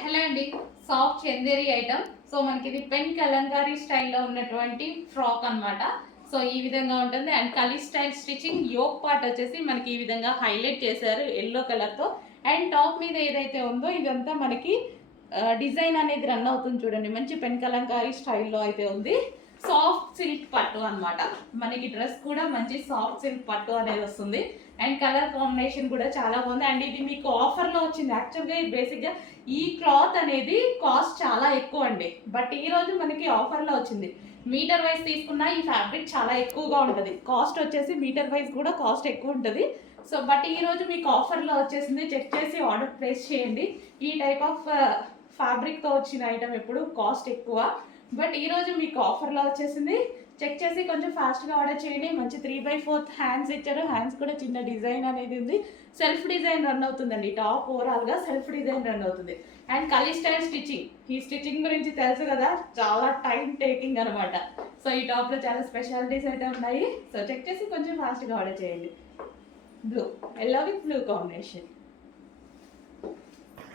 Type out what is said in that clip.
Hello అండి. Soft Chanderi item. So మనకి ఇది పెన్ కలంకారీ స్టైల్లో ఉన్నటువంటి ఫ్రాక్ అన్నమాట. సో ఈ విధంగా ఉంటుంది and kali style stitching. Yoke part వచ్చేసి మనకి ఈ విధంగా హైలైట్ చేశారు ఎల్లో కలర్తో. అండ్ టాప్ మీద ఏదైతే ఉందో ఇదంతా మనకి డిజైన్ అనేది రన్ అవుతుంది చూడండి. మంచి పెన్ కలంకారీ స్టైల్లో అయితే ఉంది. సాఫ్ట్ సిల్క్ పట్టు అన్నమాట. మనకి డ్రెస్ కూడా మంచి సాఫ్ట్ సిల్క్ పట్టు అనేది వస్తుంది. అండ్ కలర్ కాంబినేషన్ కూడా చాలా బాగుంది. అండ్ ఇది మీకు ఆఫర్లో వచ్చింది. యాక్చువల్గా బేసిక్గా ఈ క్లాత్ అనేది కాస్ట్ చాలా ఎక్కువ అండి. బట్ ఈ రోజు మనకి ఆఫర్లో వచ్చింది. మీటర్ వైజ్ తీసుకున్నా ఈ ఫ్యాబ్రిక్ చాలా ఎక్కువగా ఉంటుంది. కాస్ట్ వచ్చేసి మీటర్ వైజ్ కూడా కాస్ట్ ఎక్కువ ఉంటుంది. సో బట్ ఈ రోజు మీకు ఆఫర్లో వచ్చేసింది. చెక్ చేసి ఆర్డర్ ప్లేస్ చేయండి. ఈ టైప్ ఆఫ్ ఫ్యాబ్రిక్తో వచ్చిన ఐటమ్ ఎప్పుడు కాస్ట్ ఎక్కువ. బట్ ఈరోజు మీకు ఆఫర్లో వచ్చేసింది. చెక్ చేసి కొంచెం ఫాస్ట్గా ఆర్డర్ చేయండి. మంచి 3/4 హ్యాండ్స్ ఇచ్చారు. హ్యాండ్స్ కూడా చిన్న డిజైన్ అనేది ఉంది. సెల్ఫ్ డిజైన్ రన్ అవుతుందండి. టాప్ ఓవరాల్గా సెల్ఫ్ డిజైన్ రన్ అవుతుంది. And kali style stitching. ఈ స్టిచ్చింగ్ గురించి తెలుసు కదా, చాలా టైం టేకింగ్ అనమాట. సో ఈ టాప్లో చాలా స్పెషాలిటీస్ అయితే ఉన్నాయి. సో చెక్ చేసి కొంచెం ఫాస్ట్గా ఆర్డర్ చేయండి. Blue, yellow with blue combination.